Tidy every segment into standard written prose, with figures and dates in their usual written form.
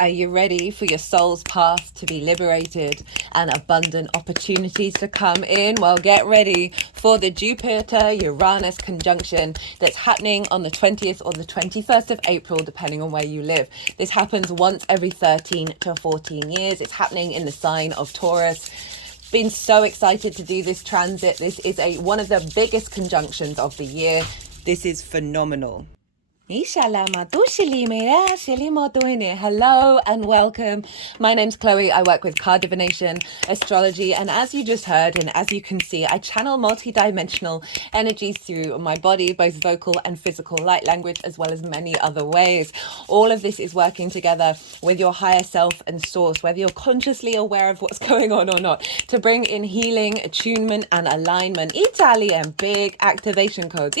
Are you ready for your soul's path to be liberated and abundant opportunities to come in? Well, get ready for the Jupiter-Uranus conjunction that's happening on the 20th or the 21st of April, depending on where you live. This happens once every 13 to 14 years. It's happening in the sign of Taurus. Been so excited to do this transit. This is one of the biggest conjunctions of the year. This is phenomenal. Hello and welcome. My name's Chloe. I work with card divination, astrology, and as you just heard and as you can see, I channel multi-dimensional energies through my body, both vocal and physical light language, as well as many other ways. All of this is working together with your higher self and source, whether you're consciously aware of what's going on or not, to bring in healing, attunement, and alignment. Italian big activation codes.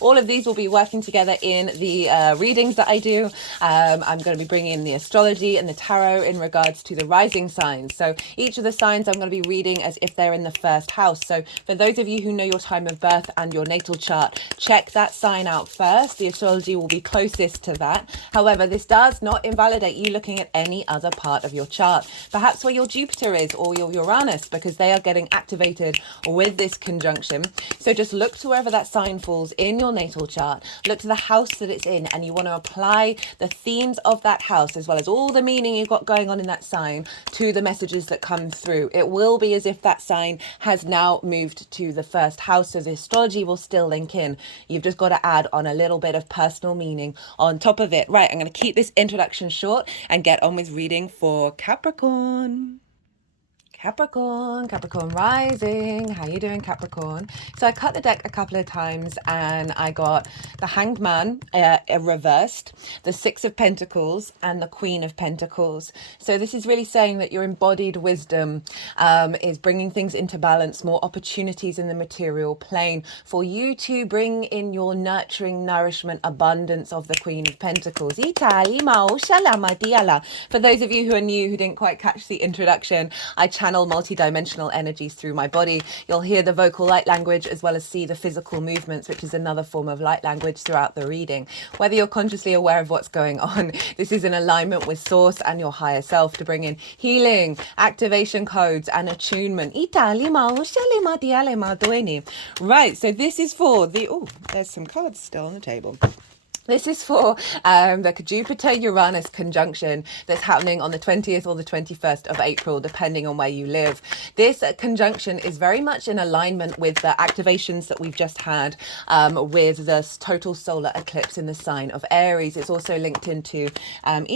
All of these will be working together in the readings that I do. I'm going to be bringing in the astrology and the tarot in regards to the rising signs. So each of the signs I'm going to be reading as if they're in the first house. So for those of you who know your time of birth and your natal chart, check that sign out first. The astrology will be closest to that. However, this does not invalidate you looking at any other part of your chart. Perhaps where your Jupiter is or your Uranus, because they are getting activated with this conjunction. So just look to wherever that sign falls in your natal chart. Look to the house that it's in, and you want to apply the themes of that house as well as all the meaning you've got going on in that sign to the messages that come through. It will be as if that sign has now moved to the first house, so the astrology will still link in. You've just got to add on a little bit of personal meaning on top of it. Right, I'm going to keep this introduction short and get on with reading for Capricorn. Capricorn rising. How you doing, Capricorn? So I cut the deck a couple of times and I got the Hanged Man reversed, the Six of Pentacles, and the Queen of Pentacles. So this is really saying that your embodied wisdom is bringing things into balance, more opportunities in the material plane for you to bring in your nurturing nourishment, abundance of the Queen of Pentacles. For those of you who are new, who didn't quite catch the introduction, I channel multi-dimensional energies through my body. You'll hear the vocal light language as well as see the physical movements, which is another form of light language throughout the reading. Whether you're consciously aware of what's going on, this is in alignment with source and your higher self to bring in healing, activation codes, and attunement. Right, so this is for the, oh, there's some cards still on the table. This is for the Jupiter-Uranus conjunction that's happening on the 20th or the 21st of April, depending on where you live. This conjunction is very much in alignment with the activations that we've just had with the total solar eclipse in the sign of Aries. It's also linked into that's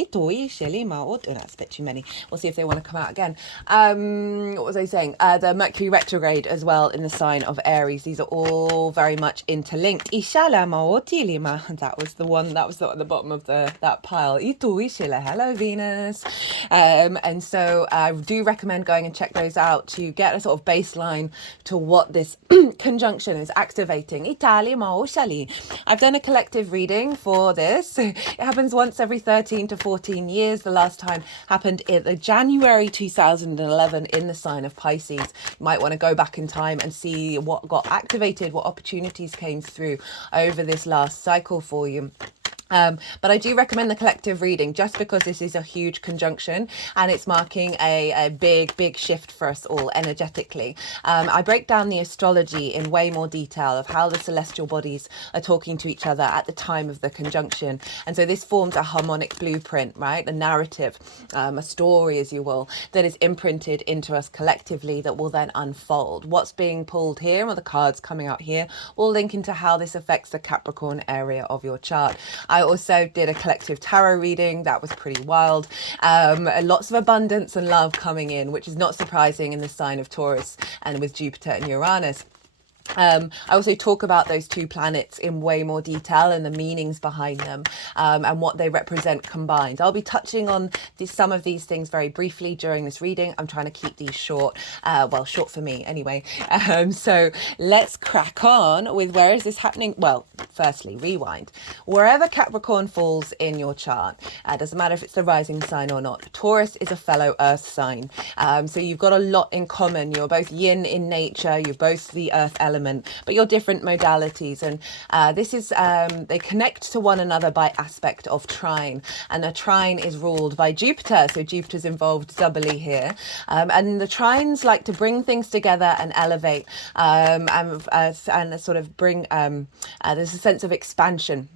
a bit too many. We'll see if they want to come out again. What was I saying? The Mercury Retrograde as well in the sign of Aries. These are all very much interlinked. That was the one that was at the bottom of that pile. Hello, Venus. And so I do recommend going and check those out to get a sort of baseline to what this conjunction is activating. I've done a collective reading for this. It happens once every 13 to 14 years. The last time happened in January 2011 in the sign of Pisces. You might want to go back in time and see what got activated, what opportunities came through over this last cycle for you. But I do recommend the collective reading just because this is a huge conjunction and it's marking a big shift for us all energetically. I break down the astrology in way more detail of how the celestial bodies are talking to each other at the time of the conjunction. And so this forms a harmonic blueprint, right? A narrative, a story, as you will, that is imprinted into us collectively that will then unfold. What's being pulled here, or the cards coming out here, will link into how this affects the Capricorn area of your chart. I also did a collective tarot reading that was pretty wild. Lots of abundance and love coming in, which is not surprising in the sign of Taurus and with Jupiter and Uranus. I also talk about those two planets in way more detail and the meanings behind them and what they represent combined. I'll be touching on some of these things very briefly during this reading. I'm trying to keep these short, well, short for me anyway. So let's crack on with where is this happening? Well, firstly, rewind. Wherever Capricorn falls in your chart, doesn't matter if it's the rising sign or not, Taurus is a fellow earth sign. So you've got a lot in common. You're both yin in nature, you're both the earth element. element, but you're different modalities. And this is, they connect to one another by aspect of trine. And a trine is ruled by Jupiter. So Jupiter's involved doubly here. And the trines like to bring things together and elevate, and sort of bring, there's a sense of expansion.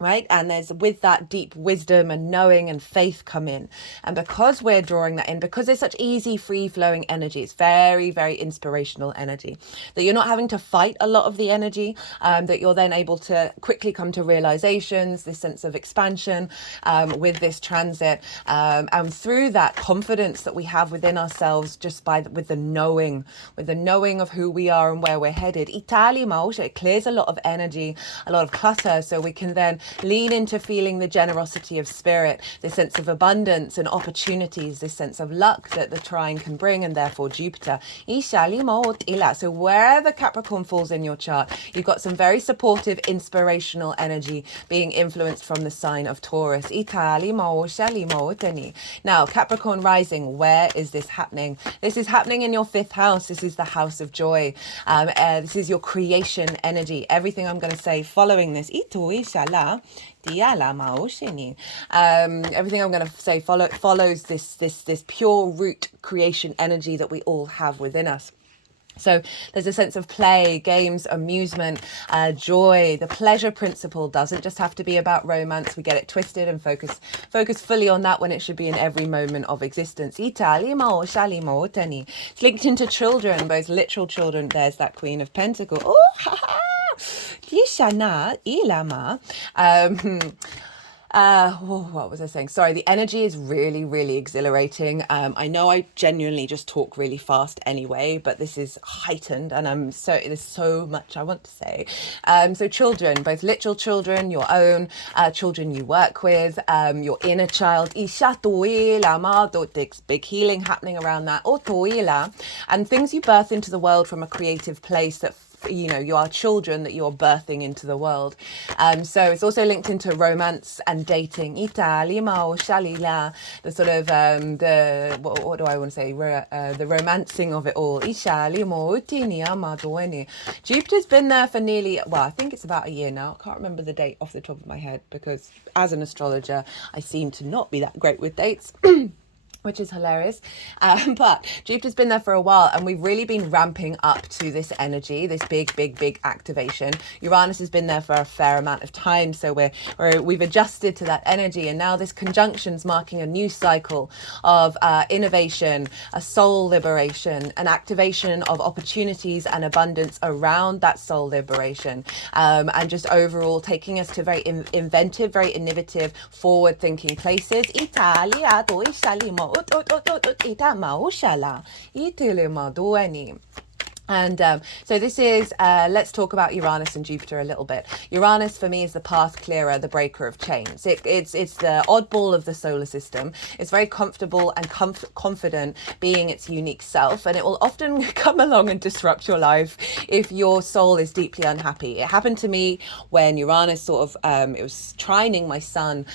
Right. And there's with that deep wisdom and knowing and faith come in. And because we're drawing that in, because there's such easy, free flowing energy, it's very, very inspirational energy, that you're not having to fight a lot of the energy, that you're then able to quickly come to realizations, this sense of expansion with this transit. And through that confidence that we have within ourselves, just with the knowing of who we are and where we're headed. It clears a lot of energy, a lot of clutter, so we can then lean into feeling the generosity of spirit, this sense of abundance and opportunities, this sense of luck that the trine can bring, and therefore Jupiter. So wherever Capricorn falls in your chart, you've got some very supportive, inspirational energy being influenced from the sign of Taurus. Now, Capricorn rising, where is this happening? This is happening in your 5th house. This is the house of joy. This is your creation energy. Everything I'm going to say following this, everything I'm going to say follows this pure root creation energy that we all have within us. So there's a sense of play, games, amusement, joy. The pleasure principle doesn't just have to be about romance. We get it twisted and focus fully on that when it should be in every moment of existence. It's linked into children, both literal children. There's that Queen of Pentacles. Oh, ha ha! What was I saying? Sorry, the energy is really, really exhilarating. I know I genuinely just talk really fast anyway, but this is heightened, and there's so much I want to say. So children, both literal children, your own, children you work with, your inner child, big healing happening around that, and things you birth into the world from a creative place that you are children that you're birthing into the world. So it's also linked into romance and dating. The sort of what do I want to say? The romancing of it all. Jupiter's been there for nearly, I think it's about a year now. I can't remember the date off the top of my head, because as an astrologer, I seem to not be that great with dates. Which is hilarious. But Jupiter's been there for a while, and we've really been ramping up to this energy, this big activation. Uranus has been there for a fair amount of time, so we've adjusted to that energy, and now this conjunction's marking a new cycle of innovation, a soul liberation, an activation of opportunities and abundance around that soul liberation, and just overall taking us to very inventive, very innovative, forward-thinking places. And so this is, let's talk about Uranus and Jupiter a little bit. Uranus for me is the path clearer, the breaker of chains. It's the oddball of the solar system. It's very comfortable and confident being its unique self, and it will often come along and disrupt your life if your soul is deeply unhappy. It happened to me when Uranus sort of, it was trining my sun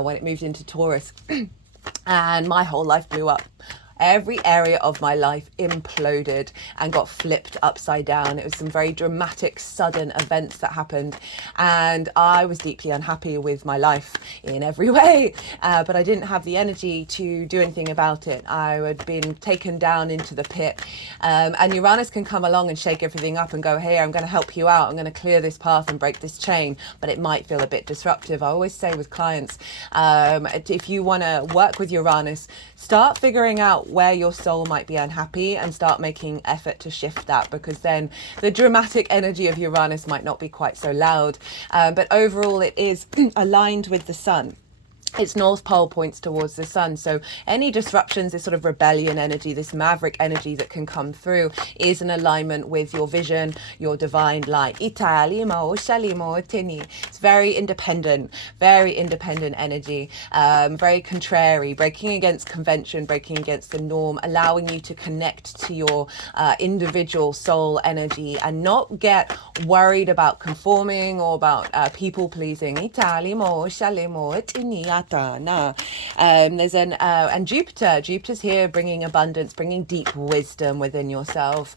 when it moved into Taurus. And my whole life blew up. Every area of my life imploded and got flipped upside down. It was some very dramatic, sudden events that happened, and I was deeply unhappy with my life in every way, but I didn't have the energy to do anything about it. I had been taken down into the pit, and Uranus can come along and shake everything up and go, hey, I'm going to help you out. I'm going to clear this path and break this chain, but it might feel a bit disruptive. I always say with clients, if you want to work with Uranus, start figuring out where your soul might be unhappy and start making effort to shift that, because then the dramatic energy of Uranus might not be quite so loud, but overall it is aligned with the sun. Its north pole points towards the sun, so any disruptions, this sort of rebellion energy, this maverick energy that can come through, is in alignment with your vision, your divine light. It's very independent energy, very contrary, breaking against convention, breaking against the norm, allowing you to connect to your individual soul energy and not get worried about conforming or about people pleasing. And Jupiter's here bringing abundance, bringing deep wisdom within yourself,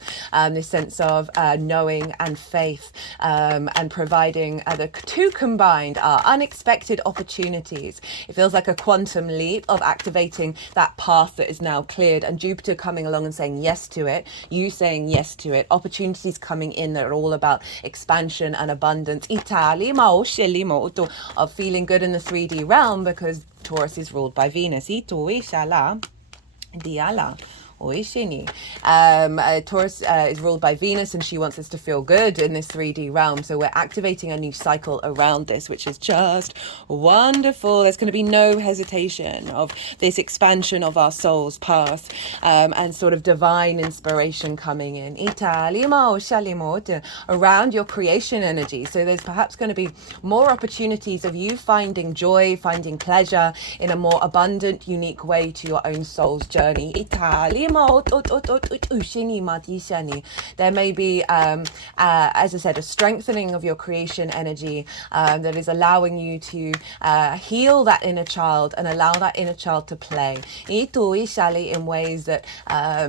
this sense of knowing and faith, and providing the two combined are unexpected opportunities. It feels like a quantum leap of activating that path that is now cleared, and Jupiter coming along and saying yes to it, you saying yes to it, opportunities coming in that are all about expansion and abundance. Of feeling good in the 3D realm, because Taurus is ruled by Venus. Taurus is ruled by Venus, and she wants us to feel good in this 3D realm. So we're activating a new cycle around this, which is just wonderful. There's going to be no hesitation of this expansion of our soul's path, and sort of divine inspiration coming in around your creation energy. So there's perhaps going to be more opportunities of you finding joy, finding pleasure in a more abundant, unique way to your own soul's journey. There may be, as I said, a strengthening of your creation energy that is allowing you to heal that inner child and allow that inner child to play in ways that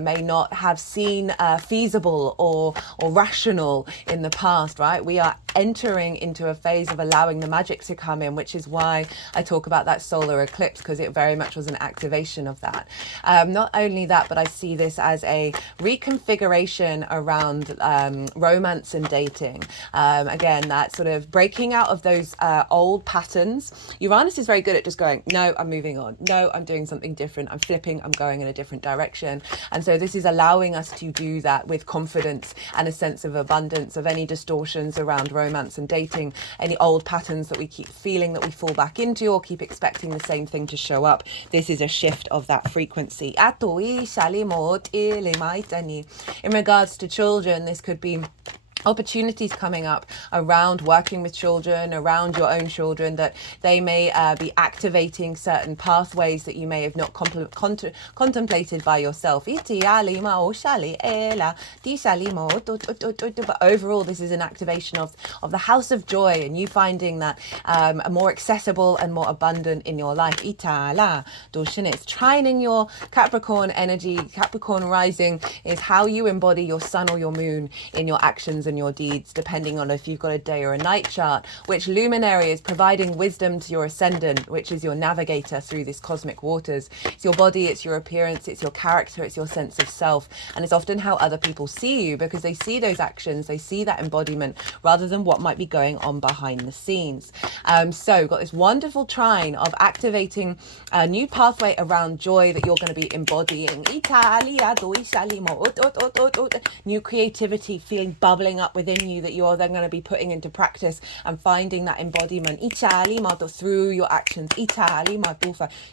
may not have seemed feasible or rational in the past, right? We are entering into a phase of allowing the magic to come in, which is why I talk about that solar eclipse, because it very much was an activation of that. Not only that, but I see this as a reconfiguration around romance and dating. Again, that sort of breaking out of those old patterns. Uranus is very good at just going, no, I'm moving on. No, I'm doing something different. I'm flipping. I'm going in a different direction. And so this is allowing us to do that with confidence and a sense of abundance, of any distortions around romance and dating, any old patterns that we keep feeling that we fall back into or keep expecting the same thing to show up. This is a shift of that frequency. In regards to children, this could be opportunities coming up around working with children, around your own children, that they may be activating certain pathways that you may have not contemplated by yourself. But overall, this is an activation of the house of joy, and you finding that more accessible and more abundant in your life. It's trining your Capricorn energy. Capricorn rising is how you embody your sun or your moon in your actions and your deeds, depending on if you've got a day or a night chart, which luminary is providing wisdom to your ascendant, which is your navigator through this cosmic waters. It's your body, it's your appearance, it's your character, it's your sense of self, and it's often how other people see you, because they see those actions, they see that embodiment rather than what might be going on behind the scenes. So we've got this wonderful trine of activating a new pathway around joy that you're going to be embodying. New creativity feeling bubbling up within you that you're then going to be putting into practice and finding that embodiment through your actions.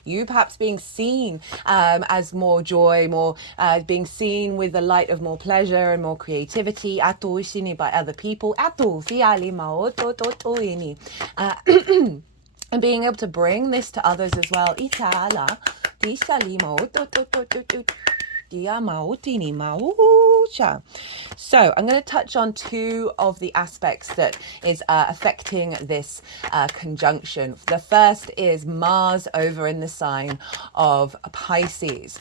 You perhaps being seen as more joy, more being seen with the light of more pleasure and more creativity by other people. And being able to bring this to others as well. So I'm going to touch on two of the aspects that is affecting this conjunction. The first is Mars over in the sign of Pisces.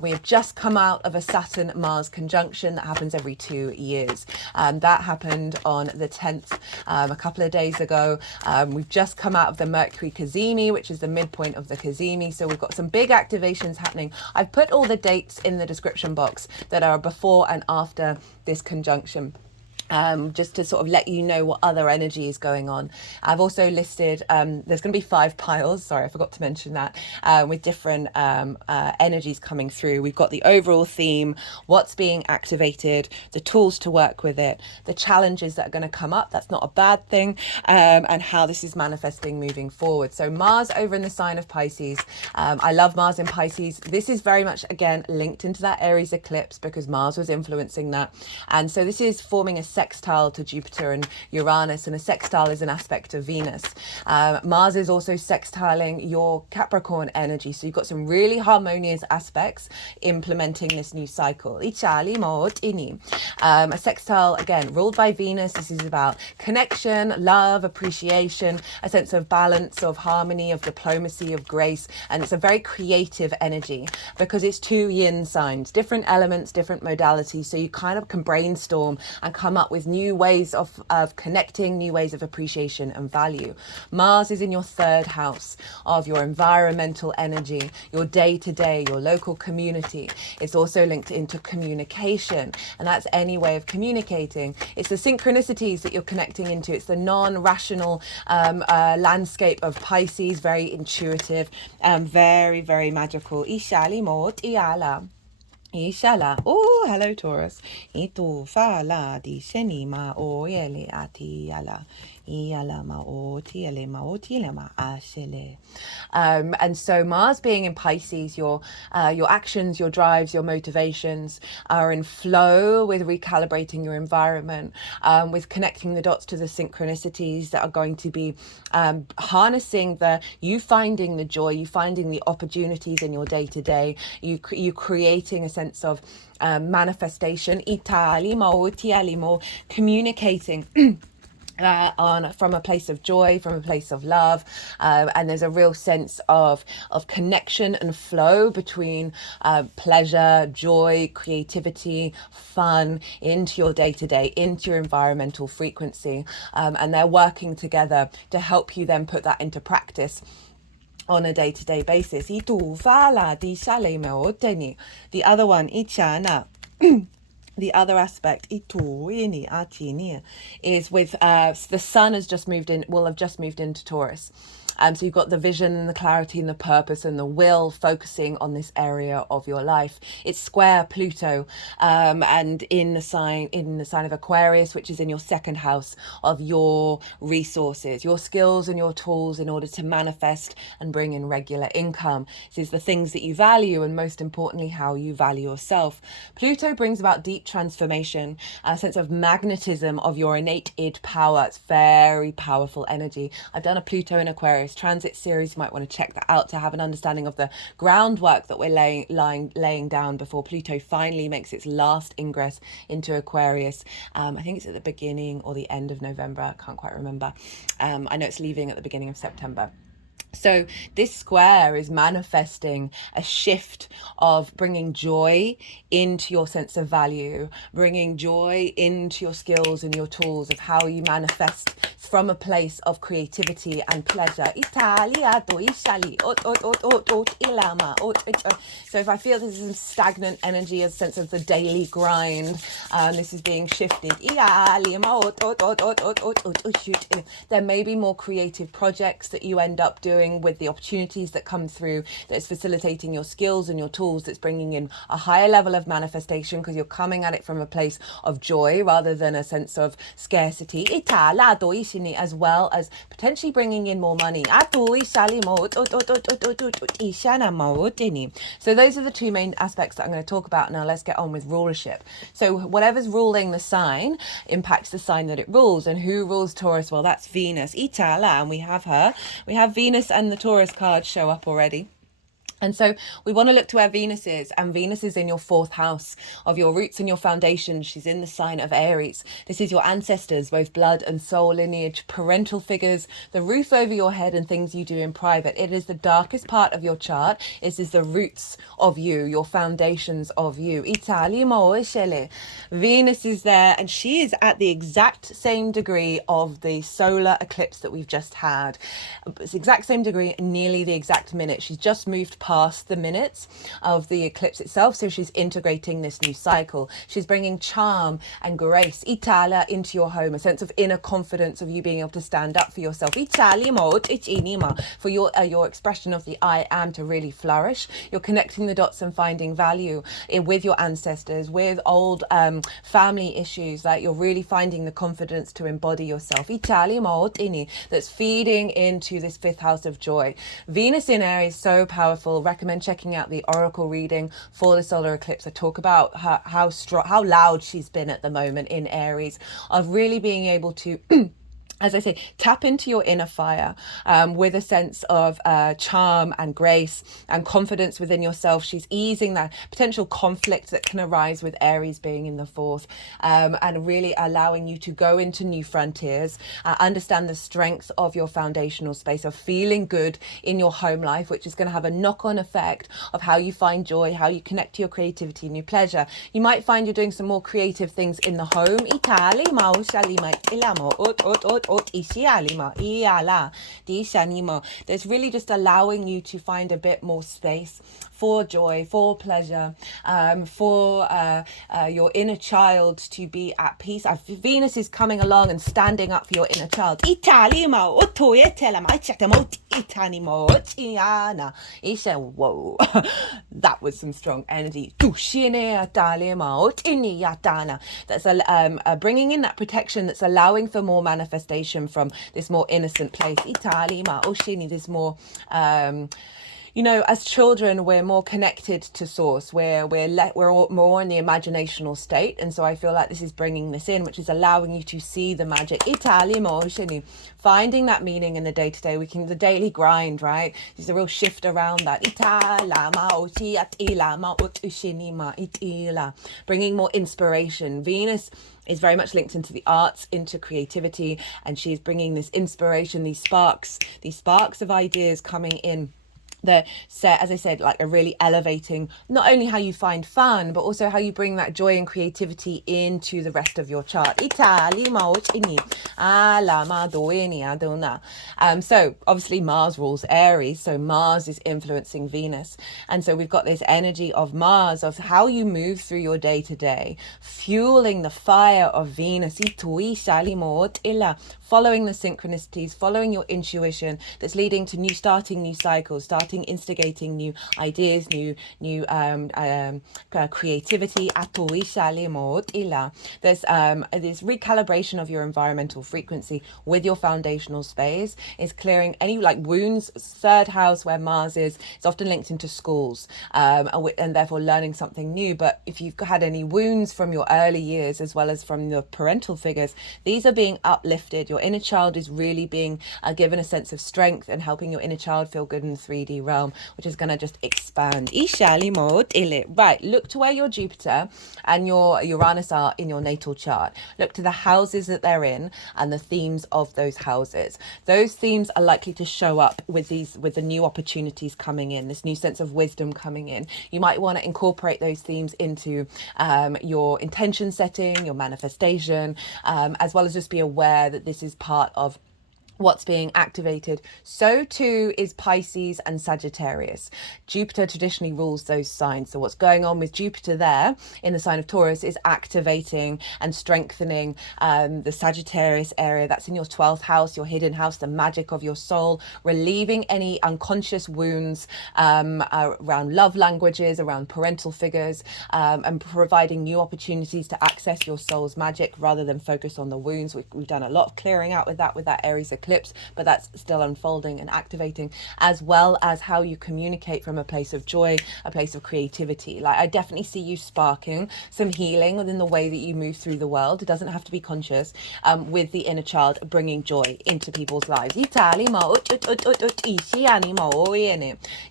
We have just come out of a Saturn-Mars conjunction that happens every 2 years. That happened on the 10th, a couple of days ago. We've just come out of the Mercury Cazimi, which is the midpoint of the Cazimi. So we've got some big activations happening. I've put all the dates in the description box that are before and after this conjunction. Just to sort of let you know what other energy is going on. I've also listed, there's going to be 5 piles, sorry, I forgot to mention that, with different energies coming through. We've got the overall theme, what's being activated, the tools to work with it, the challenges that are going to come up, that's not a bad thing, and how this is manifesting moving forward. So Mars over in the sign of Pisces. I love Mars in Pisces. This is very much, again, linked into that Aries eclipse because Mars was influencing that. And so this is forming a sextile to Jupiter and Uranus, and a sextile is an aspect of Venus. Mars is also sextiling your Capricorn energy, so you've got some really harmonious aspects implementing this new cycle. A sextile, again, ruled by Venus. This is about connection, love, appreciation, a sense of balance, of harmony, of diplomacy, of grace, and it's a very creative energy because it's two yin signs, different elements, different modalities, so you kind of can brainstorm and come up with new ways of connecting, new ways of appreciation and value. Mars is in your third house of your environmental energy, your day-to-day, your local community. It's also linked into communication, and that's any way of communicating. It's the synchronicities that you're connecting into. It's the non-rational landscape of Pisces, very intuitive, very, very magical. Ishali mot iala. Ishala. Oh, hello, Taurus. Itu fala di senima o yele ati yala. And so Mars being in Pisces, your actions, your drives, your motivations are in flow with recalibrating your environment, with connecting the dots to the synchronicities that are going to be harnessing you finding the joy, you finding the opportunities in your day-to-day, you creating a sense of manifestation, communicating from a place of joy, from a place of love, and there's a real sense of connection and flow between pleasure, joy, creativity, fun into your day-to-day, into your environmental frequency, and they're working together to help you then put that into practice on a day-to-day basis. The other one, the other aspect is with the sun will have just moved into Taurus. So you've got the vision and the clarity and the purpose and the will focusing on this area of your life. It's square Pluto, and in the sign of Aquarius, which is in your second house of your resources, your skills and your tools in order to manifest and bring in regular income. This is the things that you value, and most importantly, how you value yourself. Pluto brings about deep transformation, a sense of magnetism of your innate id power. It's very powerful energy. I've done a Pluto in Aquarius transit series. You might want to check that out to have an understanding of the groundwork that we're laying down before Pluto finally makes its last ingress into Aquarius. I think it's at the beginning or the end of November. I can't quite remember. I know it's leaving at the beginning of September. So this square is manifesting a shift of bringing joy into your sense of value, bringing joy into your skills and your tools of how you manifest from a place of creativity and pleasure. So if I feel this is some stagnant energy, a sense of the daily grind, this is being shifted. There may be more creative projects that you end up doing with the opportunities that come through, that's facilitating your skills and your tools, that's bringing in a higher level of manifestation because you're coming at it from a place of joy rather than a sense of scarcity, as well as potentially bringing in more money. So those are the two main aspects that I'm going to talk about now. Let's get on with rulership. So whatever's ruling the sign impacts the sign that it rules. And who rules Taurus? Well, that's Venus. And we have her. We have Venus, and the Taurus cards show up already. And so we want to look to where Venus is, and Venus is in your fourth house of your roots and your foundation. She's in the sign of Aries. This is your ancestors, both blood and soul lineage, parental figures, the roof over your head, and things you do in private. It is the darkest part of your chart. It is the roots of you, your foundations of you. Venus is there, and she is at the exact same degree of the solar eclipse that we've just had. It's the exact same degree, nearly the exact minute. She's just moved past the minutes of the eclipse itself, so she's integrating this new cycle. She's bringing charm and grace, Italia, into your home, a sense of inner confidence of you being able to stand up for yourself, for your expression of the I am to really flourish. You're connecting the dots and finding value with your ancestors, with old family issues, that you're really finding the confidence to embody yourself, that's feeding into this fifth house of joy. Venus in Aries, so powerful. will recommend checking out the oracle reading for the solar eclipse. I talk about how strong, how loud she's been at the moment in Aries, of really being able to as I say, tap into your inner fire with a sense of charm and grace and confidence within yourself. She's easing that potential conflict that can arise with Aries being in the fourth, and really allowing you to go into new frontiers, understand the strength of your foundational space, of feeling good in your home life, which is going to have a knock-on effect of how you find joy, how you connect to your creativity and your pleasure. You might find you're doing some more creative things in the home. There's really just allowing you to find a bit more space for joy, for pleasure, for your inner child to be at peace. Venus is coming along and standing up for your inner child. Whoa, that was some strong energy. That's bringing in that protection, that's allowing for more manifestation from this more innocent place. This more you know, as children, we're more connected to source, we're more in the imaginational state, and so I feel like this is bringing this in, which is allowing you to see the magic, finding that meaning in the day-to-day. The daily grind, right? There's a real shift around that, bringing more inspiration. Venus is very much linked into the arts, into creativity, and she's bringing this inspiration, these sparks of ideas coming in. The set, as I said, like a really elevating not only how you find fun, but also how you bring that joy and creativity into the rest of your chart. So obviously Mars rules Aries, so Mars is influencing Venus, and so we've got this energy of Mars, of how you move through your day to day, fueling the fire of Venus, following the synchronicities, following your intuition, that's leading to starting new cycles, instigating new ideas, new creativity. There's this recalibration of your environmental frequency with your foundational space. Is clearing any like wounds. Third house, where Mars is, it's often linked into schools, and therefore learning something new. But if you've had any wounds from your early years, as well as from the parental figures, these are being uplifted. Your inner child is really being given a sense of strength, and helping your inner child feel good in the 3D realm, which is going to just expand. Right, look to where your Jupiter and your Uranus are in your natal chart. Look to the houses that they're in and the themes of those houses. Those themes are likely to show up with the new opportunities coming in, this new sense of wisdom coming in. You might want to incorporate those themes into your intention setting, your manifestation, as well as just be aware that this is part of what's being activated. So too is Pisces and Sagittarius. Jupiter traditionally rules those signs. So what's going on with Jupiter there in the sign of Taurus is activating and strengthening the Sagittarius area. That's in your 12th house, your hidden house, the magic of your soul, relieving any unconscious wounds around love languages, around parental figures, and providing new opportunities to access your soul's magic rather than focus on the wounds. We've done a lot of clearing out with that Aries eclipse, but that's still unfolding and activating, as well as how you communicate from a place of joy, a place of creativity. Like, I definitely see you sparking some healing within the way that you move through the world. It doesn't have to be conscious, with the inner child bringing joy into people's lives.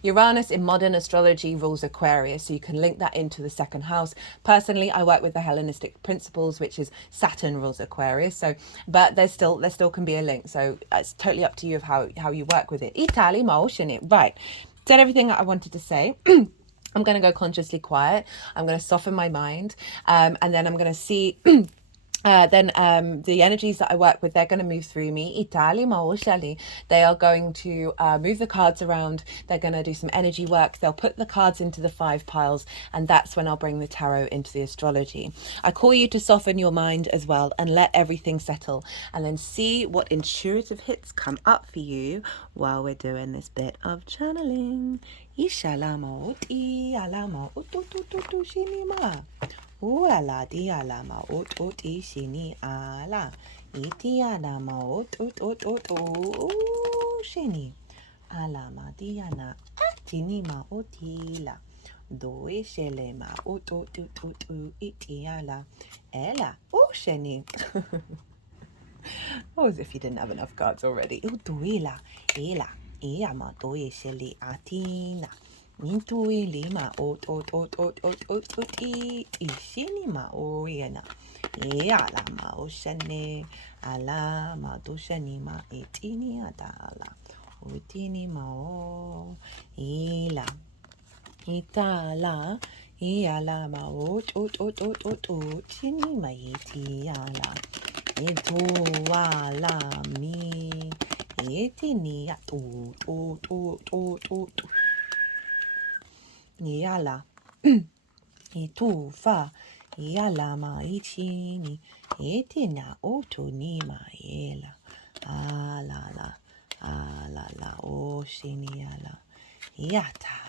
Uranus in modern astrology rules Aquarius, so you can link that into the second house. Personally, I work with the Hellenistic principles, which is Saturn rules Aquarius. So, but there still can be a link. So it's totally up to you of how you work with it. Right. Said everything that I wanted to say. I'm going to go consciously quiet. I'm going to soften my mind. And then I'm going to see... the energies that I work with, they're going to move through me. They are going to move the cards around. They're going to do some energy work. They'll put the cards into the 5 piles, and that's when I'll bring the tarot into the astrology. I call you to soften your mind as well and let everything settle, and then see what intuitive hits come up for you while we're doing this bit of channeling. Ala di alama shini ala iti alama shini alama diana itini ma otila. Doi shele ma oto tu itiala. Ella. Oh, Sheni. Oh, as if you didn't have enough cards already. Utuila. Ela. Ea ma doi shele atina. Nintui lima ishini ma oriana. Ea la ma oshane. Ala ma doshani ma etini adala. Utini ma o. Ela. Itala, iala ma chini ma itiala, eto wala mi, etini iala, itufa, iala ma ichini, etina ni ma ela, ala, o shini ala, yata.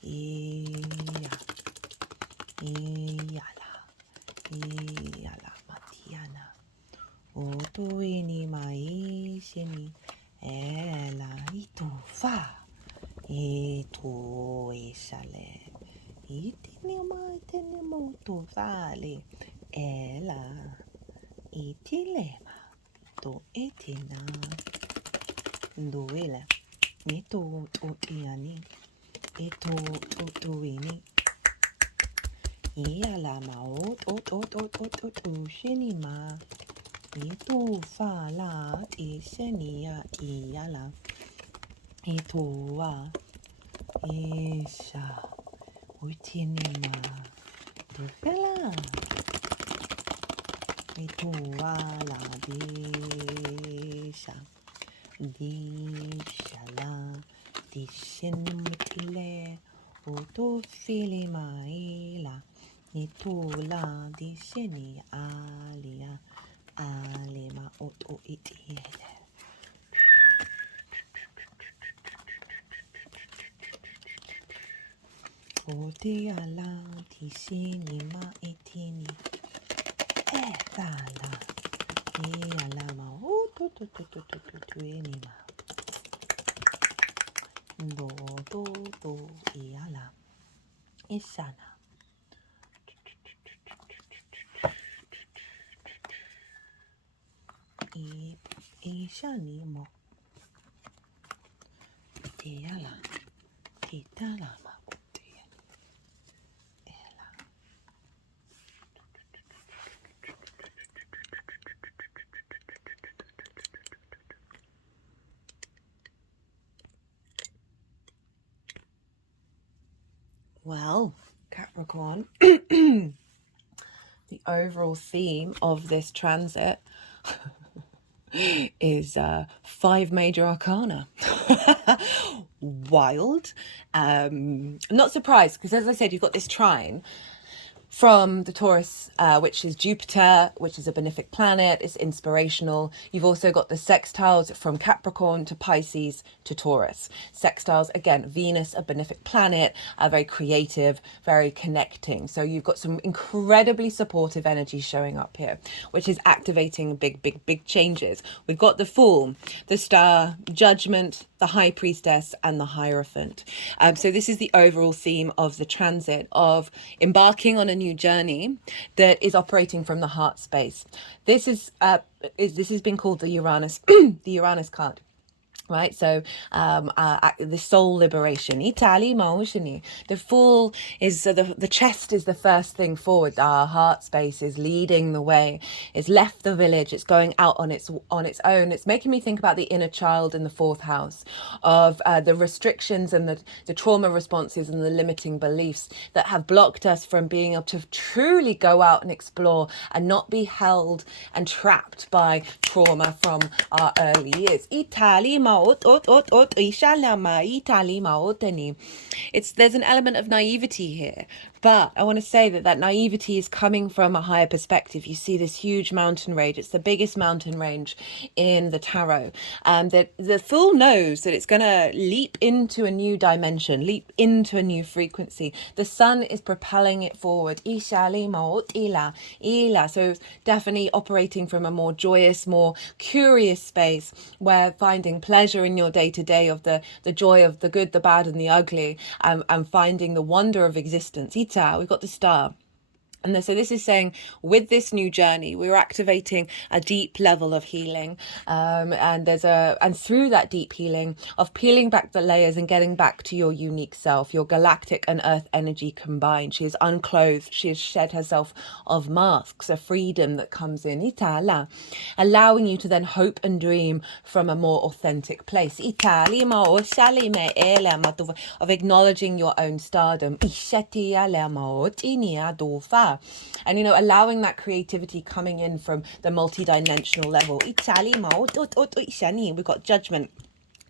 Iyala matiana otoini maishini ela itufa ito ishale itini moto vale ela itilema to etina nduela nito totiani ito totuini iala ma shini ma ito fala ishenia iala ito wa isha utini ma tufela ito wala disha dishala dishinmutile oto fili maila nitula dishini alia alima oto itiele oti ala dishini ma etini etala alama oto enima do iala isana ishani mo iala itala ma ela. Well, Capricorn, the overall theme of this transit is 5 major arcana. Wild. Not surprised, because as I said, you've got this trine from the Taurus, which is Jupiter, which is a benefic planet. It's inspirational. You've also got the sextiles from Capricorn to Pisces to Taurus. Sextiles, again, Venus, a benefic planet, very creative, very connecting. So you've got some incredibly supportive energy showing up here, which is activating big changes. We've got the Fool, the Star, Judgment, the High Priestess, and the Hierophant. So this is the overall theme of the transit, of embarking on a new journey that is operating from the heart space. This has been called the Uranus, the Uranus card. Right, so the soul liberation. Itali maoshini. The Fool is the chest is the first thing forward. Our heart space is leading the way. It's left the village. It's going out on its own. It's making me think about the inner child in the 4th house, of the restrictions and the trauma responses and the limiting beliefs that have blocked us from being able to truly go out and explore and not be held and trapped by trauma from our early years. Itali maot. There's an element of naivety here, But I want to say that that naivety is coming from a higher perspective. You see this huge mountain range. It's the biggest mountain range in the tarot. That the fool knows that it's going to leap into a new dimension, leap into a new frequency. The sun is propelling it forward. So definitely operating from a more joyous, more curious space where finding pleasure in your day-to-day of the joy of the good, the bad and the ugly, and finding the wonder of existence. We've got the star. And so this is saying with this new journey, we're activating a deep level of healing. And through that deep healing of peeling back the layers and getting back to your unique self, your galactic and earth energy combined. She is unclothed. She has shed herself of masks, a freedom that comes in. Allowing you to then hope and dream from a more authentic place. Of acknowledging your own stardom. And allowing that creativity coming in from the multidimensional level. We've got judgment.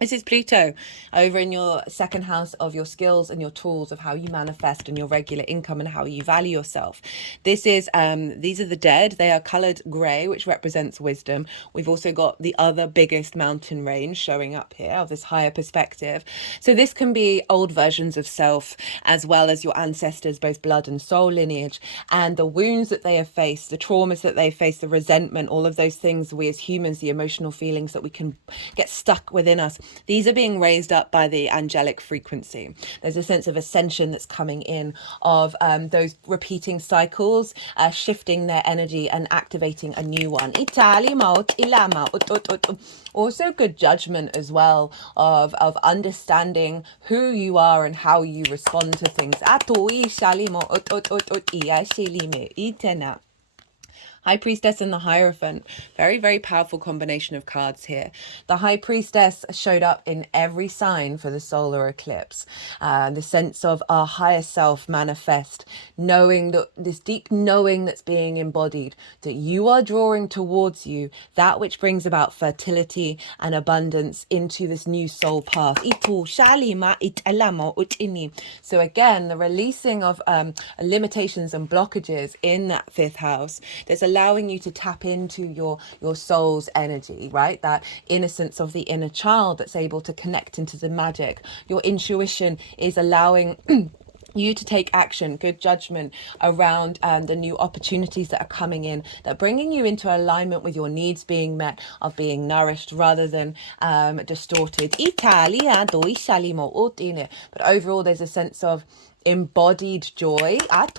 This is Pluto over in your second house of your skills and your tools of how you manifest and your regular income and how you value yourself. This is these are the dead. They are colored gray, which represents wisdom. We've also got the other biggest mountain range showing up here of this higher perspective. So this can be old versions of self as well as your ancestors, both blood and soul lineage, and the wounds that they have faced, the traumas that they face, the resentment, all of those things we as humans, the emotional feelings that we can get stuck within us. These are being raised up by the angelic frequency. There's a sense of ascension that's coming in of those repeating cycles, shifting their energy and activating a new one. Also good judgment as well of understanding who you are and how you respond to things. High Priestess and the Hierophant. Very, very powerful combination of cards here. The High Priestess showed up in every sign for the solar eclipse. The sense of our higher self manifest, knowing that this deep knowing that's being embodied, that you are drawing towards you that which brings about fertility and abundance into this new soul path. So again, the releasing of limitations and blockages in that fifth house. There's allowing you to tap into your soul's energy, right? That innocence of the inner child that's able to connect into the magic. Your intuition is allowing you to take action, good judgment around the new opportunities that are coming in, that are bringing you into alignment with your needs being met, of being nourished rather than distorted. But overall, there's a sense of embodied joy that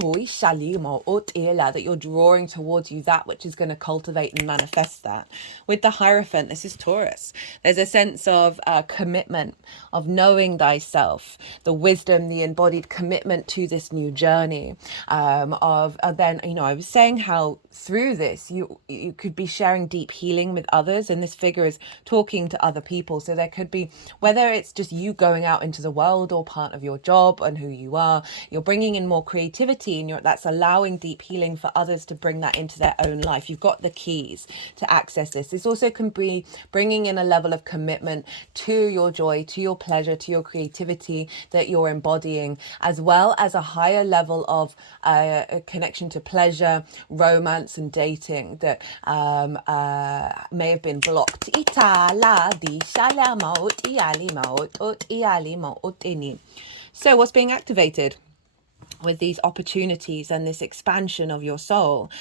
you're drawing towards you, that which is going to cultivate and manifest that. With the Hierophant, this is Taurus. There's a sense of commitment, of knowing thyself, the wisdom, the embodied commitment to this new journey. Then I was saying how through this you could be sharing deep healing with others, and this figure is talking to other people. So there could be, whether it's just you going out into the world or part of your job and who you are, you're bringing in more creativity, and that's allowing deep healing for others to bring that into their own life. You've got the keys to access this. This also can be bringing in a level of commitment to your joy, to your pleasure, to your creativity that you're embodying, as well as a higher level of a connection to pleasure, romance and dating that may have been blocked. So what's being activated with these opportunities and this expansion of your soul?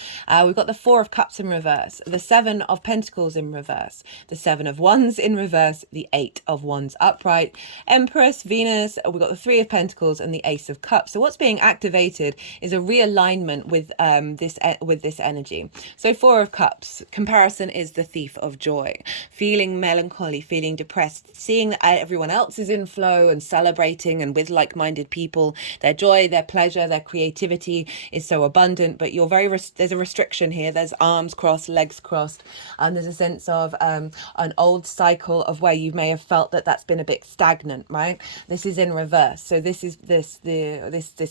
We've got the Four of Cups in reverse, the Seven of Pentacles in reverse, the Seven of Wands in reverse, the Eight of Wands upright, Empress, Venus. We've got the Three of Pentacles and the Ace of Cups. So what's being activated is a realignment with this energy. So Four of Cups, comparison is the thief of joy. Feeling melancholy, feeling depressed, seeing that everyone else is in flow and celebrating and with like-minded people, their joy, their pleasure, their creativity is so abundant, but you're there's a restriction here. There's arms crossed, legs crossed, and there's a sense of an old cycle of where you may have felt that that's been a bit stagnant, right? This is in reverse. So this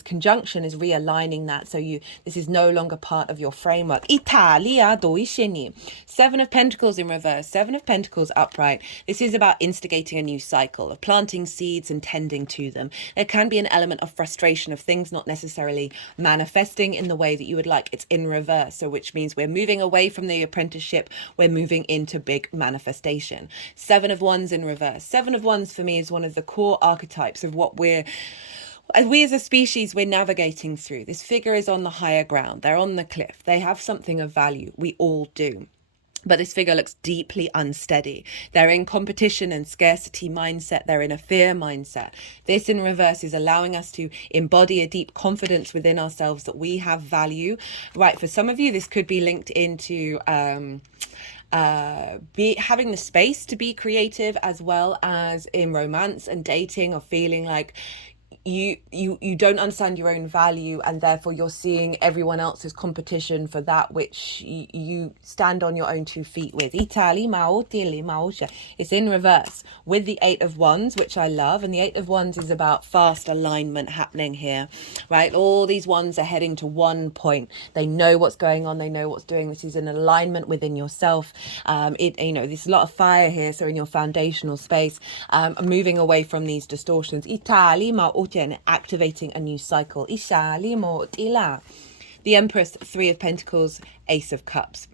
conjunction is realigning that. So this is no longer part of your framework. Seven of Pentacles in reverse, Seven of Pentacles upright. This is about instigating a new cycle of planting seeds and tending to them. There can be an element of frustration of things not not necessarily manifesting in the way that you would like. It's in reverse. So which means we're moving away from the apprenticeship. We're moving into big manifestation. 7 of Wands in reverse. 7 of Wands for me is one of the core archetypes of what we as a species, we're navigating through. This figure is on the higher ground. They're on the cliff. They have something of value. We all do. But this figure looks deeply unsteady. They're in competition and scarcity mindset. They're in a fear mindset. This in reverse is allowing us to embody a deep confidence within ourselves that we have value. Right, for some of you, this could be linked into having the space to be creative, as well as in romance and dating, or feeling like you don't understand your own value, and therefore you're seeing everyone else's competition for that which you stand on your own 2 feet with. It's in reverse with the 8 of Wands, which I love, and the 8 of Wands is about fast alignment happening here, right? All these wands are heading to one point. They know what's going on. They know what's doing. This is an alignment within yourself. There's a lot of fire here. So in your foundational space, moving away from these distortions. Activating a new cycle. The Empress, 3 of Pentacles, Ace of Cups.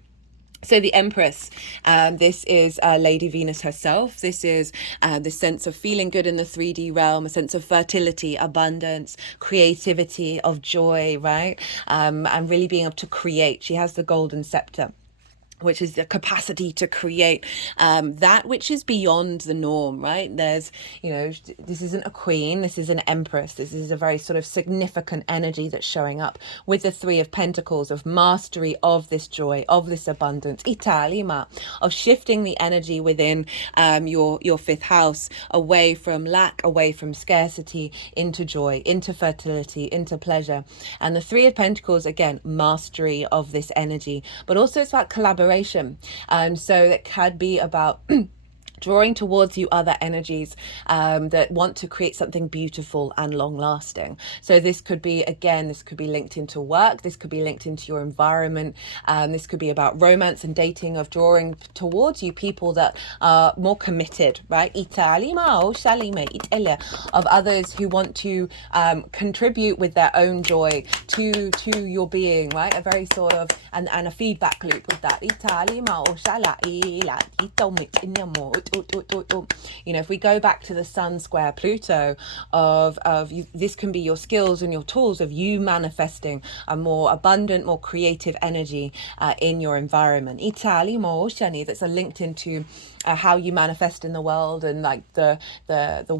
So the Empress, this is Lady Venus herself. This is the sense of feeling good in the 3D realm, a sense of fertility, abundance, creativity, of joy, right? And really being able to create. She has the golden scepter, which is the capacity to create that which is beyond the norm, right? There's, this isn't a queen, this is an empress. This is a very sort of significant energy that's showing up with the 3 of Pentacles, of mastery of this joy, of this abundance, of shifting the energy within your 5th house away from lack, away from scarcity, into joy, into fertility, into pleasure. And the 3 of Pentacles, again, mastery of this energy, but also it's about collaboration. So it can be about drawing towards you other energies that want to create something beautiful and long lasting. So this could be, again, this could be linked into work. This could be linked into your environment. This could be about romance and dating, of drawing towards you people that are more committed, right? Of others who want to contribute with their own joy to your being, right? A very sort of, and a feedback loop with that. If we go back to the Sun square Pluto of you, this can be your skills and your tools of you manifesting a more abundant, more creative energy in your environment. That's linked into how you manifest in the world, and like the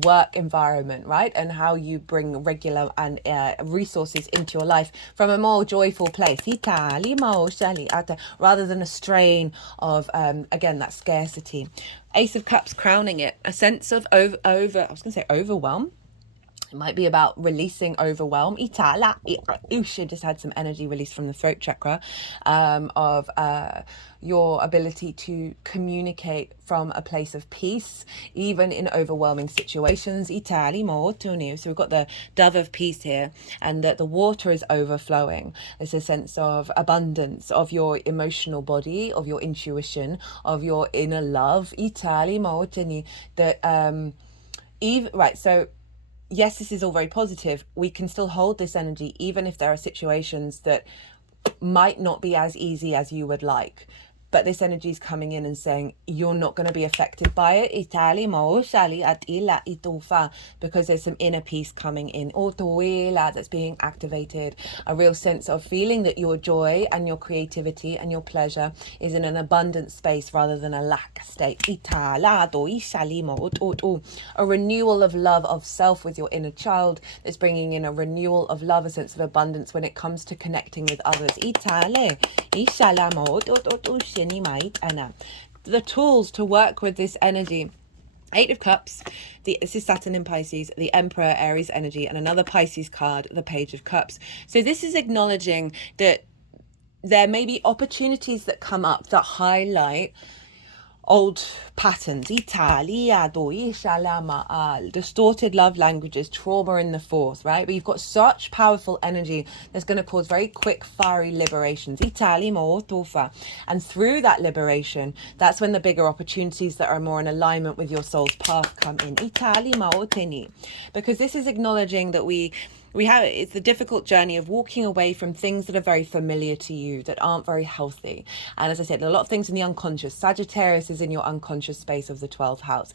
work environment, right? And how you bring regular and resources into your life from a more joyful place, rather than a strain of again, that scarcity. Ace of Cups crowning it, a sense of overwhelm. It might be about releasing overwhelm. She just had some energy released from the throat chakra of your ability to communicate from a place of peace, even in overwhelming situations. So we've got the dove of peace here, and that the water is overflowing. There's a sense of abundance of your emotional body, of your intuition, of your inner love. So yes, this is all very positive. We can still hold this energy, even if there are situations that might not be as easy as you would like. But this energy is coming in and saying you're not going to be affected by it. Because there's some inner peace coming in. That's being activated. A real sense of feeling that your joy and your creativity and your pleasure is in an abundant space rather than a lack state. A renewal of love of self with your inner child that's bringing in a renewal of love, a sense of abundance when it comes to connecting with others. The tools to work with this energy. 8 of Cups, this is Saturn in Pisces, the Emperor, Aries energy, and another Pisces card, the Page of Cups. So this is acknowledging that there may be opportunities that come up that highlight old patterns, distorted love languages, trauma in the fourth, right? But you've got such powerful energy that's going to cause very quick, fiery liberations. And through that liberation, that's when the bigger opportunities that are more in alignment with your soul's path come in. Because this is acknowledging that it's the difficult journey of walking away from things that are very familiar to you, that aren't very healthy. And as I said, a lot of things in the unconscious. Sagittarius is in your unconscious space of the 12th house,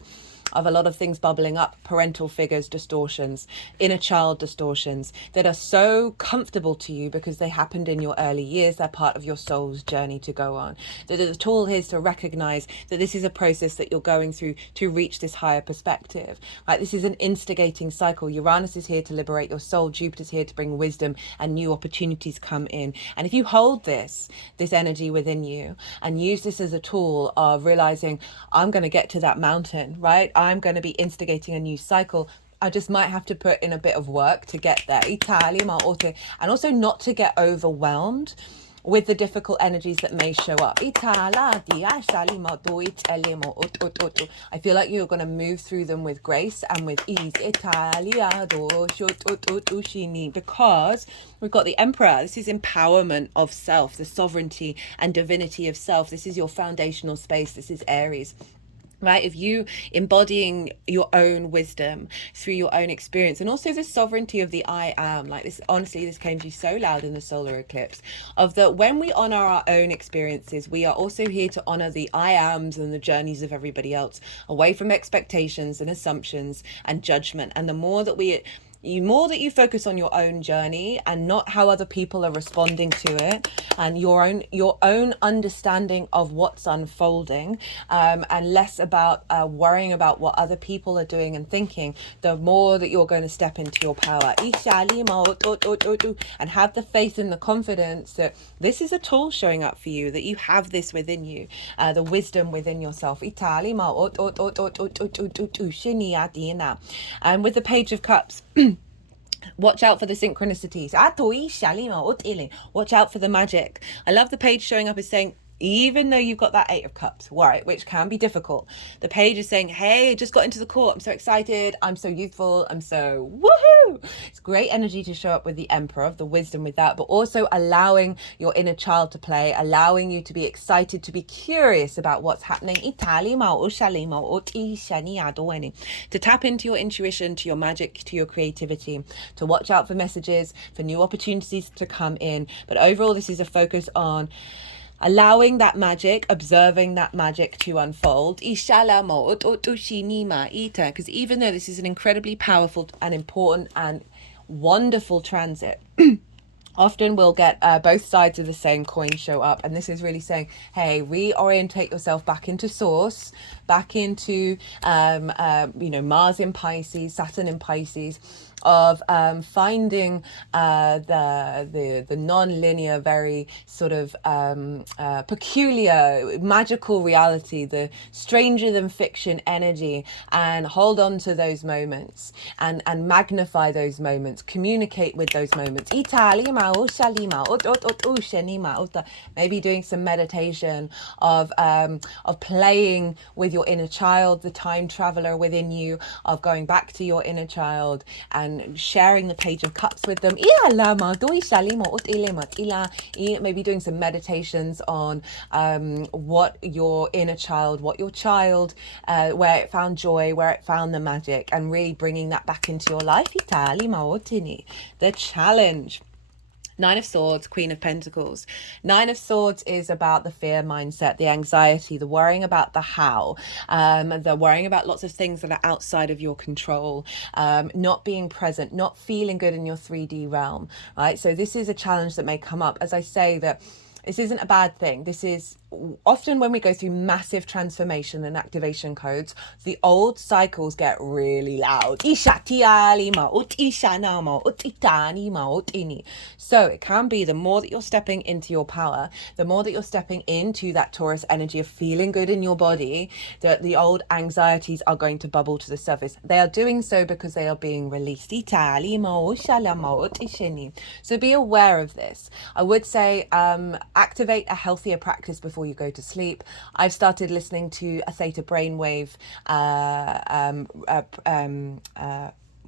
of a lot of things bubbling up, parental figures, distortions, inner child distortions that are so comfortable to you because they happened in your early years. They're part of your soul's journey to go on. The tool here is to recognize that this is a process that you're going through to reach this higher perspective, right? This is an instigating cycle. Uranus is here to liberate your soul. Jupiter's here to bring wisdom, and new opportunities come in. And if you hold this energy within you and use this as a tool of realizing, I'm going to get to that mountain, right? I'm going to be instigating a new cycle. I just might have to put in a bit of work to get there. And also not to get overwhelmed with the difficult energies that may show up. I feel like you're going to move through them with grace and with ease. Because we've got the Emperor. This is empowerment of self, the sovereignty and divinity of self. This is your foundational space. This is Aries. Right, if you embodying your own wisdom through your own experience, and also the sovereignty of the I am, like this, honestly, this came to you so loud in the solar eclipse, of that when we honor our own experiences, we are also here to honor the I ams and the journeys of everybody else, away from expectations and assumptions and judgment. And the more that you focus on your own journey and not how other people are responding to it, and your own understanding of what's unfolding, and less about worrying about what other people are doing and thinking, the more that you're going to step into your power. And have the faith and the confidence that this is a tool showing up for you, that you have this within you, the wisdom within yourself. And with the Page of Cups, watch out for the synchronicities. Watch out for the magic. I love the page showing up as saying, even though you've got that 8 of Cups, right, which can be difficult, the page is saying, hey, just got into the court. I'm so excited. I'm so youthful. I'm so woohoo. It's great energy to show up with the Emperor, of the wisdom with that, but also allowing your inner child to play, allowing you to be excited, to be curious about what's happening. To tap into your intuition, to your magic, to your creativity, to watch out for messages, for new opportunities to come in. But overall, this is a focus on allowing that magic, observing that magic to unfold. Because even though this is an incredibly powerful and important and wonderful transit, often we'll get both sides of the same coin show up. And this is really saying, hey, reorientate yourself back into source, back into, Mars in Pisces, Saturn in Pisces, of finding the non-linear, very sort of peculiar, magical reality, the stranger than fiction energy, and hold on to those moments and magnify those moments, communicate with those moments. Maybe doing some meditation of playing with your inner child, the time traveler within you, of going back to your inner child and sharing the Page of Cups with them. Maybe doing some meditations on what your inner child, where it found joy, where it found the magic, and really bringing that back into your life. The challenge. 9 of Swords, Queen of Pentacles. 9 of Swords is about the fear mindset, the anxiety, the worrying about the how, the worrying about lots of things that are outside of your control, not being present, not feeling good in your 3D realm, right? So this is a challenge that may come up. As I say, that this isn't a bad thing. This is often when we go through massive transformation and activation codes, the old cycles get really loud. So it can be the more that you're stepping into your power, the more that you're stepping into that Taurus energy of feeling good in your body, that the old anxieties are going to bubble to the surface. They are doing so because they are being released. So be aware of this. I would say activate a healthier practice before before you go to sleep. I've started listening to a theta brainwave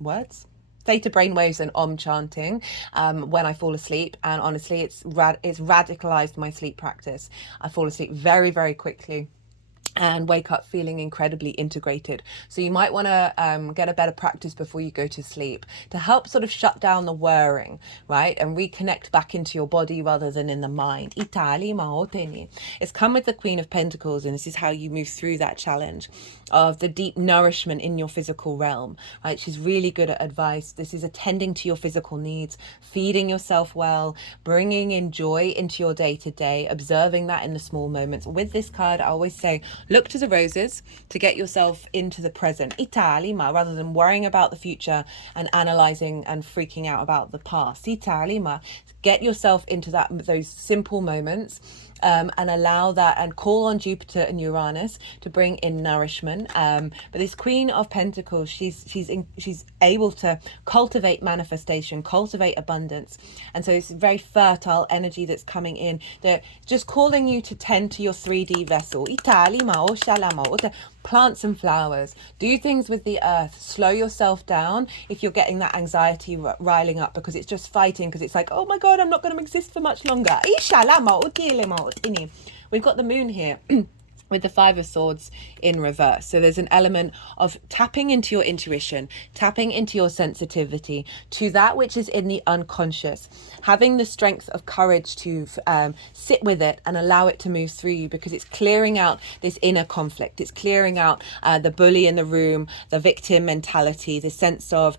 words. Theta brainwaves and Om chanting when I fall asleep, and honestly, it's radicalized my sleep practice. I fall asleep very, very quickly and wake up feeling incredibly integrated. So you might want to get a better practice before you go to sleep to help sort of shut down the whirring, right? And reconnect back into your body rather than in the mind. It's come with the Queen of Pentacles, and this is how you move through that challenge of the deep nourishment in your physical realm, right? She's really good at advice. This is attending to your physical needs, feeding yourself well, bringing in joy into your day-to-day, observing that in the small moments. With this card, I always say, look to the roses to get yourself into the present, Italima, rather than worrying about the future and analyzing and freaking out about the past. Italima, get yourself into those simple moments. And allow that, and call on Jupiter and Uranus to bring in nourishment. But this Queen of Pentacles, she's able to cultivate manifestation, cultivate abundance, and so it's very fertile energy that's coming in. They're just calling you to tend to your 3D vessel. Plant some flowers, do things with the earth, slow yourself down if you're getting that anxiety riling up because it's just fighting, because it's like, oh my God, I'm not going to exist for much longer. We've got the moon here with the Five of Swords in reverse. So there's an element of tapping into your intuition, tapping into your sensitivity to that which is in the unconscious, having the strength of courage to sit with it and allow it to move through you, because it's clearing out this inner conflict. It's clearing out the bully in the room, the victim mentality, the sense of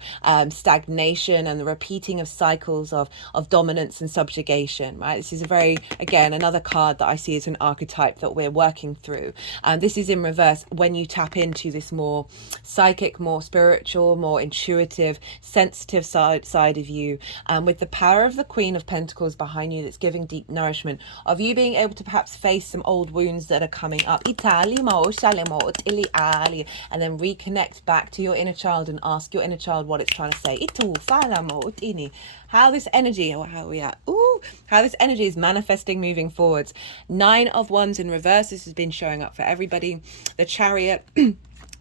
stagnation and the repeating of cycles of dominance and subjugation, right? This is again, another card that I see as an archetype that we're working through. This is in reverse when you tap into this more psychic, more spiritual, more intuitive, sensitive side of you, with the power of the Queen of Pentacles behind you that's giving deep nourishment, of you being able to perhaps face some old wounds that are coming up, and then reconnect back to your inner child and ask your inner child what it's trying to say. How this energy, how this energy is manifesting moving forwards. 9 of Wands in reverse. This has been showing up for everybody. The Chariot.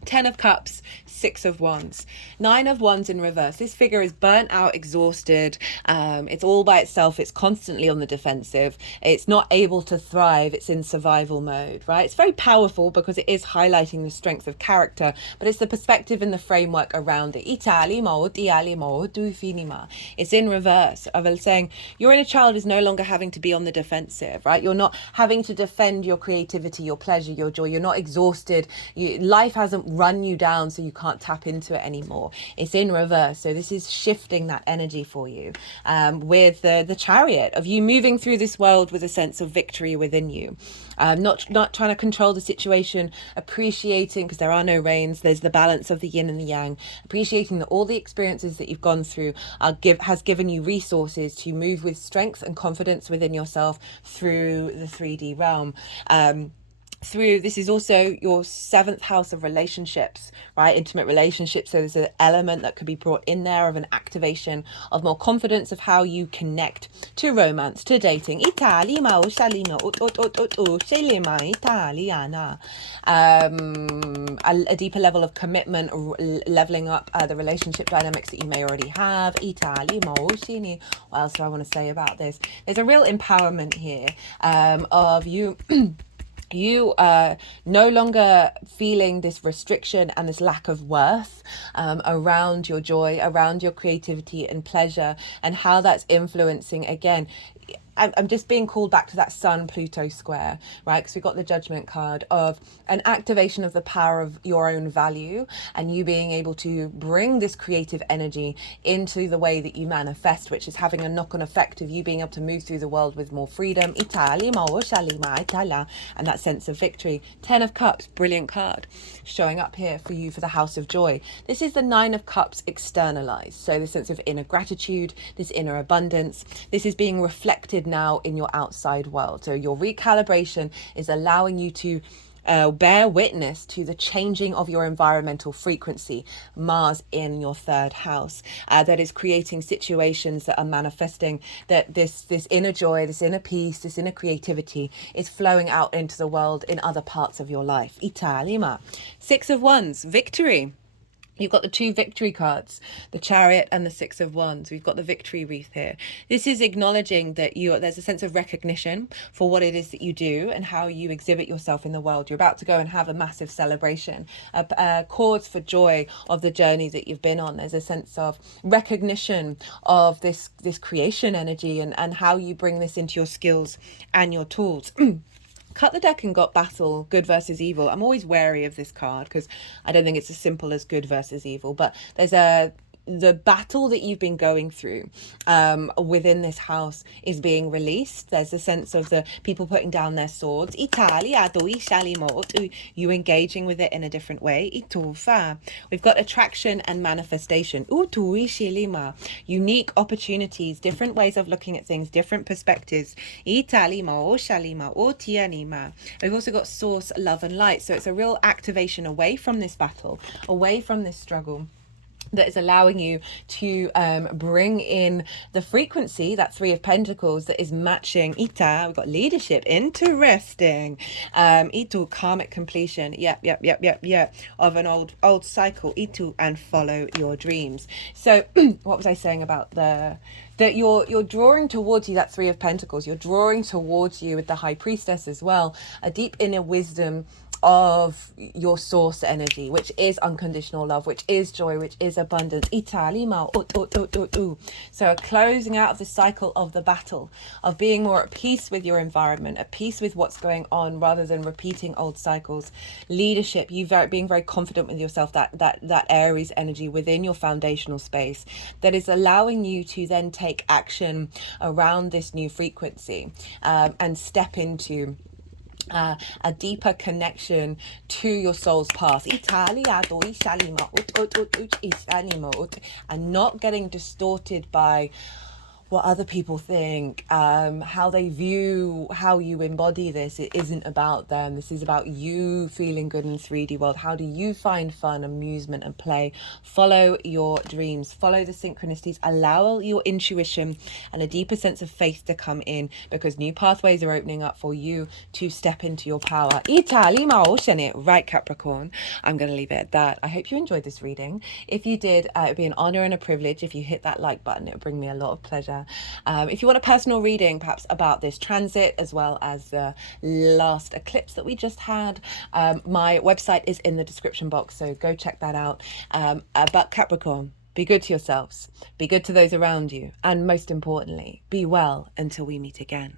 10 of Cups, 6 of Wands. 9 of Wands in reverse. This figure is burnt out, exhausted. It's all by itself. It's constantly on the defensive. It's not able to thrive. It's in survival mode, right? It's very powerful because it is highlighting the strength of character, but it's the perspective and the framework around it. It's in reverse of saying your inner child is no longer having to be on the defensive, right? You're not having to defend your creativity, your pleasure, your joy. You're not exhausted. Life hasn't run you down so you can't tap into it anymore. It's in reverse. So this is shifting that energy for you, with the Chariot, of you moving through this world with a sense of victory within you, not trying to control the situation, appreciating, because there are no rains, there's the balance of the yin and the yang, appreciating that all the experiences that you've gone through has given you resources to move with strength and confidence within yourself through the 3D realm. This is also your 7th house of relationships, right? Intimate relationships. So there's an element that could be brought in there of an activation of more confidence of how you connect to romance, to dating. A deeper level of commitment, leveling up the relationship dynamics that you may already have. What else do I want to say about this? There's a real empowerment here of you. You are no longer feeling this restriction and this lack of worth around your joy, around your creativity and pleasure, and how that's influencing, again, I'm just being called back to that Sun-Pluto square, right? Because we've got the Judgment card of an activation of the power of your own value, and you being able to bring this creative energy into the way that you manifest, which is having a knock-on effect of you being able to move through the world with more freedom, and that sense of victory. 10 of Cups, brilliant card, showing up here for you for the House of Joy. This is the 9 of Cups externalized. So the sense of inner gratitude, this inner abundance, this is being reflected now in your outside world. So your recalibration is allowing you to bear witness to the changing of your environmental frequency, Mars in your third house, that is creating situations that are manifesting that this inner joy, this inner peace, this inner creativity is flowing out into the world in other parts of your life. Italima. Six of Wands, victory. You've got the two victory cards, the Chariot and the Six of Wands. We've got the victory wreath here. This is acknowledging that there's a sense of recognition for what it is that you do and how you exhibit yourself in the world. You're about to go and have a massive celebration, a cause for joy of the journey that you've been on. There's a sense of recognition of this creation energy and how you bring this into your skills and your tools. Cut the deck and got battle, good versus evil. I'm always wary of this card because I don't think it's as simple as good versus evil, but there's the battle that you've been going through within this house is being released. There's a sense of the people putting down their swords. You engaging with it in a different way. We've got attraction and manifestation. Unique opportunities, different ways of looking at things, different perspectives. We've also got source, love and light. So it's a real activation away from this battle, away from this struggle, that is allowing you to bring in the frequency, that Three of Pentacles, that is matching Ita. We've got leadership, interesting. Itu, karmic completion, of an old cycle, Itu, and follow your dreams. So what was I saying about that you're drawing towards you that Three of Pentacles, you're drawing towards you with the High Priestess as well, a deep inner wisdom of your source energy, which is unconditional love, which is joy, which is abundance. So closing out of the cycle of the battle, of being more at peace with your environment, at peace with what's going on, rather than repeating old cycles. Leadership, being very confident with yourself, that Aries energy within your foundational space that is allowing you to then take action around this new frequency, and step into a deeper connection to your soul's path, and not getting distorted by what other people think, how they view how you embody this. It isn't about them. This is about you feeling good in the 3D world. How do you find fun, amusement and play? Follow your dreams, follow the synchronicities, allow your intuition and a deeper sense of faith to come in, because new pathways are opening up for you to step into your power. Right, Capricorn, I'm going to leave it at that. I hope you enjoyed this reading. If you did, it would be an honor and a privilege if you hit that like button. It would bring me a lot of pleasure. If you want a personal reading perhaps about this transit, as well as the last eclipse that we just had, my website is in the description box, so go check that out. But Capricorn, be good to yourselves, be good to those around you, and most importantly, be well until we meet again.